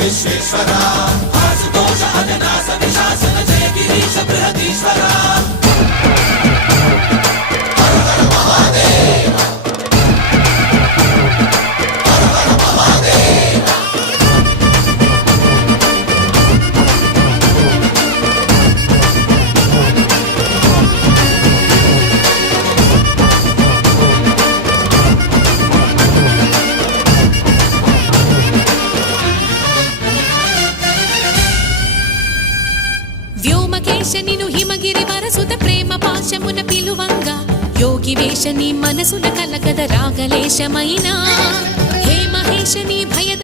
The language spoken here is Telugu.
విశ్వేశ్వరా ఆశుతోష అజనాశ విశాసన జయ గిరీశ బృహదీశ్వరా వ్యోమకేశనిను హిమగిరి వరసుత ప్రేమ పాశమున పిలువంగా యోగి వేషని మనసున కలకద రాగలేశమైనా హే మహేశని భయ